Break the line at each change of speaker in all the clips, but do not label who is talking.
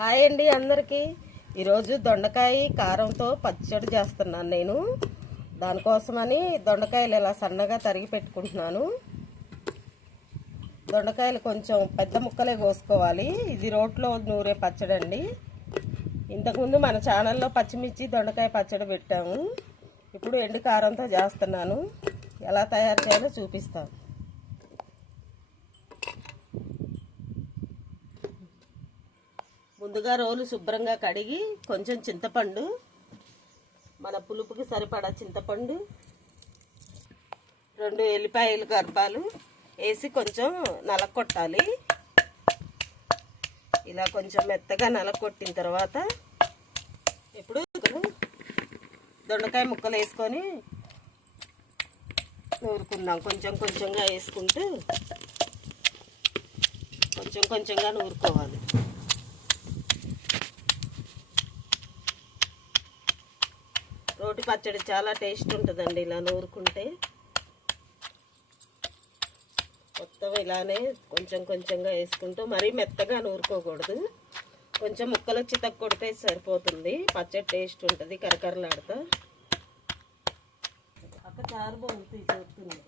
Hi అండి అందరికీ. ఈరోజు దొండకాయ కారంతో పచ్చడి చేస్తున్నాను నేను. దానికోసమని దొండకాయలు ఇలా సన్నగా తరిగి పెట్టుకుంటున్నాను. దొండకాయలు కొంచెం పెద్ద ముక్కలే కోసుకోవాలి. ఇది రోట్లో నూరే పచ్చడి అండి. ఇంతకుముందు మన ఛానల్లో పచ్చిమిర్చి దొండకాయ పచ్చడి పెట్టాము. ఇప్పుడు ఎండు కారంతో చేస్తున్నాను. ఎలా తయారు చేయాలో చూపిస్తాను. ముందుగా రోలు శుభ్రంగా కడిగి కొంచెం చింతపండు మన పులుపుకి సరిపడా చింతపండు రెండు ఎల్లిపాయలు గర్భాలు వేసి కొంచెం నలకొట్టాలి ఇలా కొంచెం మెత్తగా నలకొట్టిన తర్వాత ఇప్పుడు దొండకాయ ముక్కలు వేసుకొని నూరుకుందాం. కొంచెం కొంచెంగా వేసుకుంటూ కొంచెం కొంచెంగా నూరుకోవాలి. రోటి పచ్చడి చాలా టేస్ట్ ఉంటుందండి ఇలా నూరుకుంటే. మొత్తం ఇలానే కొంచెం కొంచెంగా వేసుకుంటూ మరీ మెత్తగా నూరుకోకూడదు. కొంచెం ముక్కలు చితక్ కొడితే సరిపోతుంది. పచ్చడి టేస్ట్ ఉంటుంది కరకరలాడుతా. అక్క చారు బాగుంటుంది చూస్తుంది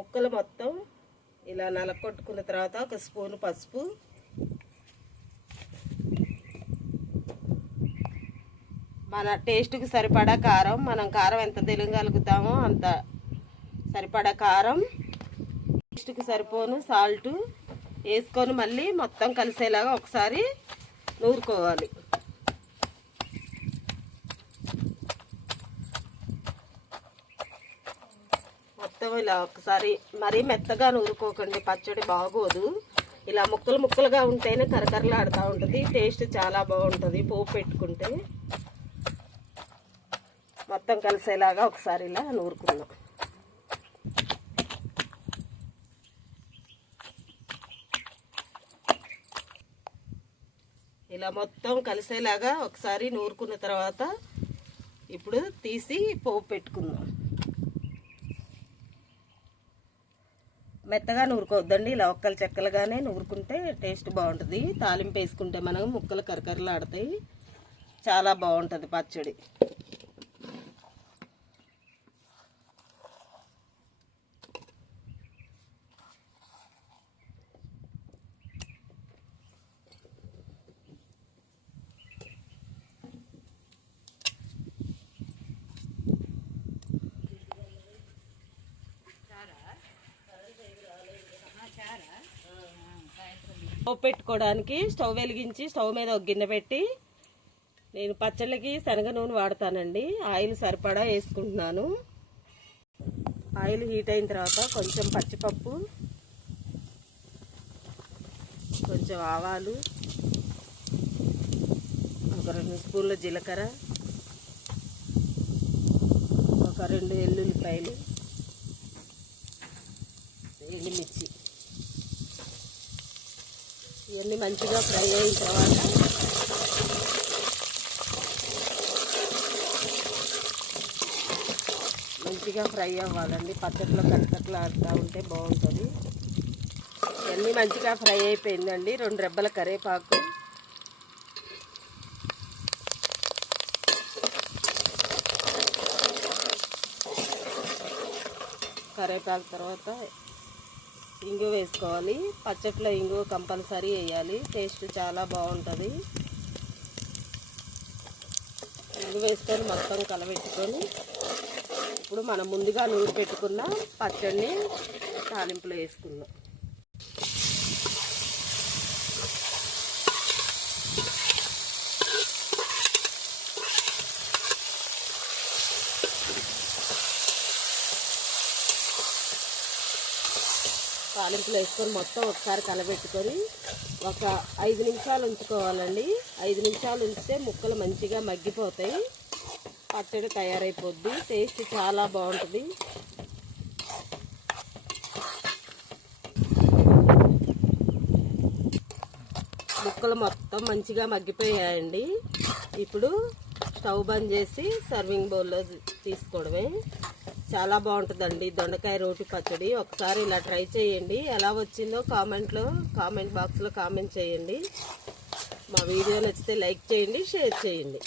ముక్కలు మొత్తం ఇలా నలకొట్టుకున్న తర్వాత ఒక స్పూన్ పసుపు మన టేస్ట్కి సరిపడా కారం మనం కారం ఎంత తెలియగలుగుతామో అంత సరిపడా కారం టేస్ట్కి సరిపోను సాల్ట్ వేసుకొని మళ్ళీ మొత్తం కలిసేలాగా ఒకసారి నూరుకోవాలి. మొత్తం ఇలా ఒకసారి మరీ మెత్తగా నూరుకోకండి పచ్చడి బాగోదు. ఇలా ముక్కలు ముక్కలుగా ఉంటేనే కరకరలాడుతూ ఉంటుంది టేస్ట్ చాలా బాగుంటుంది పోపు పెట్టుకుంటే. మొత్తం కలిసేలాగా ఒకసారి ఇలా నూరుకుందాం ఇలా మొత్తం కలిసేలాగా ఒకసారి నూరుకున్న తర్వాత ఇప్పుడు తీసి పోపు పెట్టుకుందాం. మెత్తగా నూరుకోవద్దండి ఇలా ఒక్కలు చెక్కలుగానే నూరుకుంటే టేస్ట్ బాగుంటుంది. తాలింపు వేసుకుంటే మనం ముక్కలు కరకరలాడతాయి. చాలా బాగుంటుంది పచ్చడి. స్టవ్ పెట్టుకోవడానికి స్టవ్ వెలిగించి స్టవ్ మీద ఒక గిన్నె పెట్టి నేను పచ్చళ్ళకి శనగ నూనె వాడతానండి. ఆయిల్ సరిపడా వేసుకుంటున్నాను. ఆయిల్ హీట్ అయిన తర్వాత కొంచెం పచ్చిపప్పు కొంచెం ఆవాలు ఒక రెండు స్పూన్ల జీలకర్ర ఒక రెండు ఎల్లుల్లిపాయలు ఎండుమిర్చి ఇవన్నీ మంచిగా ఫ్రై అయిన తర్వాత మంచిగా ఫ్రై అవ్వాలండి. పచ్చట్లో కట్టకట్లు ఆడుతూ ఉంటే బాగుంటుంది. ఇవన్నీ మంచిగా ఫ్రై అయిపోయిందండి. రెండు రెబ్బల కరివేపాకు. కరివేపాకు తర్వాత ఇంగు వేసుకోవాలి. పచ్చట్లో ఇంగు కంపల్సరీ వేయాలి. టేస్ట్ చాలా బాగుంటుంది. ఇంగు వేసుకొని మొత్తం కలబెట్టుకొని ఇప్పుడు మనం ముందుగా నూరు పెట్టుకున్న పచ్చడిని తాలింపులో వేసుకుందాం. తాలింపులు వేసుకొని మొత్తం ఒకసారి కలబెట్టుకొని ఒక ఐదు నిమిషాలు ఉంచుకోవాలండి. ఐదు నిమిషాలు ఉంచితే ముక్కలు మంచిగా మగ్గిపోతాయి. పచ్చడి తయారైపోద్ది. టేస్ట్ చాలా బాగుంటుంది. ముక్కలు మొత్తం మంచిగా మగ్గిపోయాయండి. ఇప్పుడు స్టవ్ బంద్ చేసి సర్వింగ్ బౌల్లో తీసుకోవడమే. చాలా బాగుంటుందండి. దొండకాయ రోటి పచ్చడి. ఒకసారి ఇలా ట్రై చేయండి. ఎలా వచ్చిందో కామెంట్లో కామెంట్ బాక్స్లో కామెంట్ చేయండి. మా వీడియో నచ్చితే లైక్ చేయండి షేర్ చేయండి.